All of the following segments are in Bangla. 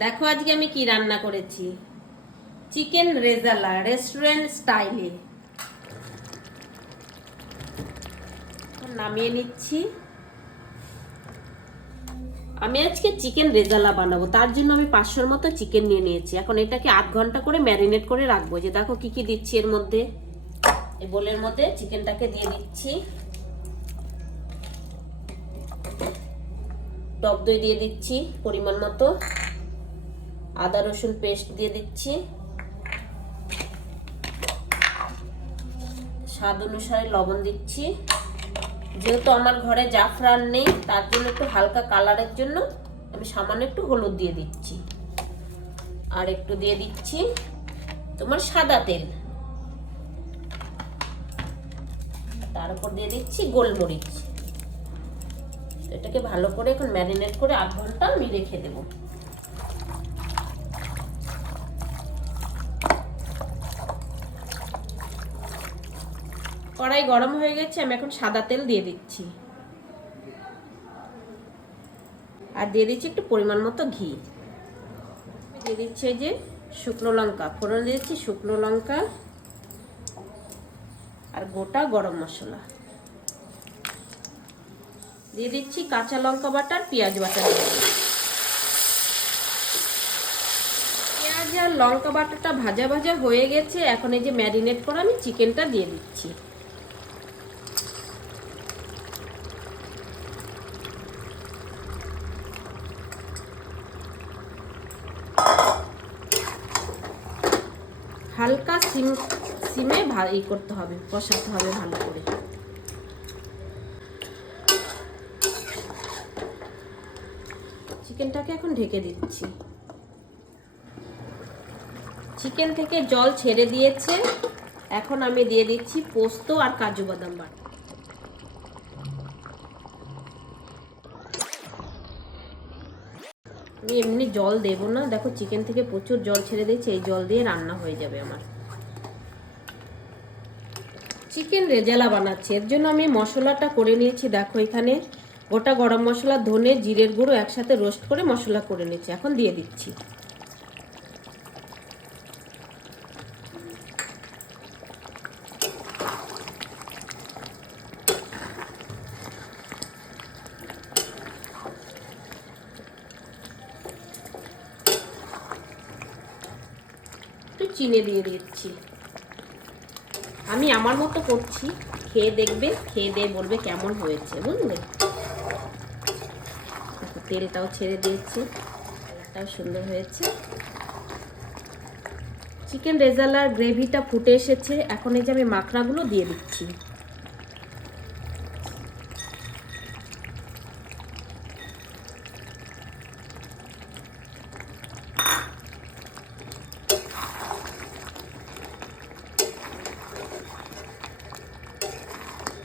দেখো আজকে আমি কি রান্না করেছি। চিকেন রেজালা রেস্টুরেন্ট স্টাইলে। নামিয়ে নিচ্ছি। আমি আজকে চিকেন রেজালা বানাবো, তার জন্য আমি 500-র মতো চিকেন নিয়ে নিয়েছি। এখন এটাকে আধ ঘন্টা করে ম্যারিনেট করে রাখবো। যে দেখো কি কি দিচ্ছি এর মধ্যে। এই বোলের মধ্যে চিকেনটাকে দিয়ে দিচ্ছি। টক দই দিয়ে দিচ্ছি পরিমাণ মতো। আদা রসুন পেস্ট দিয়ে দিচ্ছি। স্বাদ অনুসারে লবণ দিচ্ছি। যেহেতু আমার ঘরে জাফরান নেই, তার জন্য একটু হালকা কালারের জন্য আমি সামান্য একটু হলুদ দিয়ে দিচ্ছি। আর একটু দিয়ে দিচ্ছি তোমার সাদা তেল। তার উপর দিয়ে দিচ্ছি গোলমরিচ। এটাকে ভালো করে এখন ম্যারিনেট করে আধ ঘন্টা আমি রেখে দেব। কড়াই গরম হয়ে গেছে, আমি এখন সাদা তেল দিয়ে দিচ্ছি। আর দিয়ে দিচ্ছি একটু পরিমাণ মতো ঘি। দিয়ে দিচ্ছি এই যে শুকনো লঙ্কা ফোড়ন দিয়েছি, শুকনো লঙ্কা আর গোটা গরম মশলা দিয়ে দিচ্ছি। কাঁচা লঙ্কা বাটা আর পেঁয়াজ বাটা। পেঁয়াজ আর লঙ্কা বাটাটা ভাজা ভাজা হয়ে গেছে। এখন এই যে ম্যারিনেট করা আমি চিকেনটা দিয়ে দিচ্ছি। হালকা সিমে করতে হবে, কষাতে হবে ভালো করে। চিকেনটাকে এখন ঢেকে দিচ্ছি। চিকেন থেকে জল ছেড়ে দিয়েছে। এখন আমি দিয়ে দিচ্ছি পোস্ত আর কাজু বাদাম বাটা। আমি এমনি জল দেব না, দেখো চিকেন থেকে প্রচুর জল ছেড়ে দিয়েছে। এই জল দিয়ে রান্না হয়ে যাবে আমার। চিকেন রেজালা বানাচ্ছি, এর জন্য আমি মশলাটা করে নিয়েছি। দেখো এখানে গোটা গরম মশলা, ধনে, জিরের গুঁড়ো একসাথে রোস্ট করে মশলা করে নিয়েছি। এখন দিয়ে দিচ্ছি। একটু চিনি দিয়ে দিচ্ছি। আমি আমার মতো করছি, খেয়ে দেখবে, খেয়ে দিয়ে বলবে কেমন হয়েছে, বুঝলে। তেলটাও ছেড়ে দিয়েছে, কালারটাও সুন্দর হয়েছে। চিকেন রেজালার গ্রেভিটা ফুটে এসেছে। এখন এই যে আমি মাখনাগুলো দিয়ে দিচ্ছি।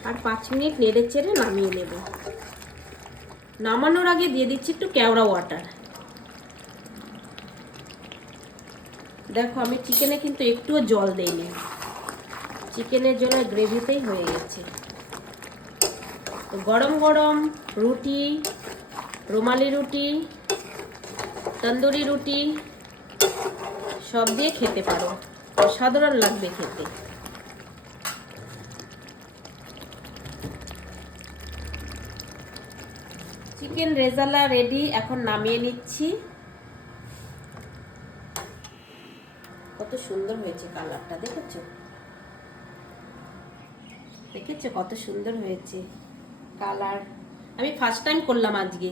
আর 5 মিনিট নেড়ে চেড়ে নামিয়ে নেব। নামানোর আগে দিয়ে দিচ্ছি একটু কেওড়া ওয়াটার। দেখো আমি চিকেনে কিন্তু একটুও জল দেইনি, চিকেনের জন্য গ্রেভিতেই হয়ে গেছে। তো গরম গরম রুটি, রুমালি রুটি, তন্দুরি রুটি সব দিয়ে খেতে পারো, অসাধারণ লাগবে খেতে। চিকেন রেজালা রেডি, এখন নামিয়ে নিচ্ছি। কত সুন্দর হয়েছে কালারটা, দেখেছো? দেখেছো কত সুন্দর হয়েছে কালার। আমি ফার্স্ট টাইম করলাম আজকে।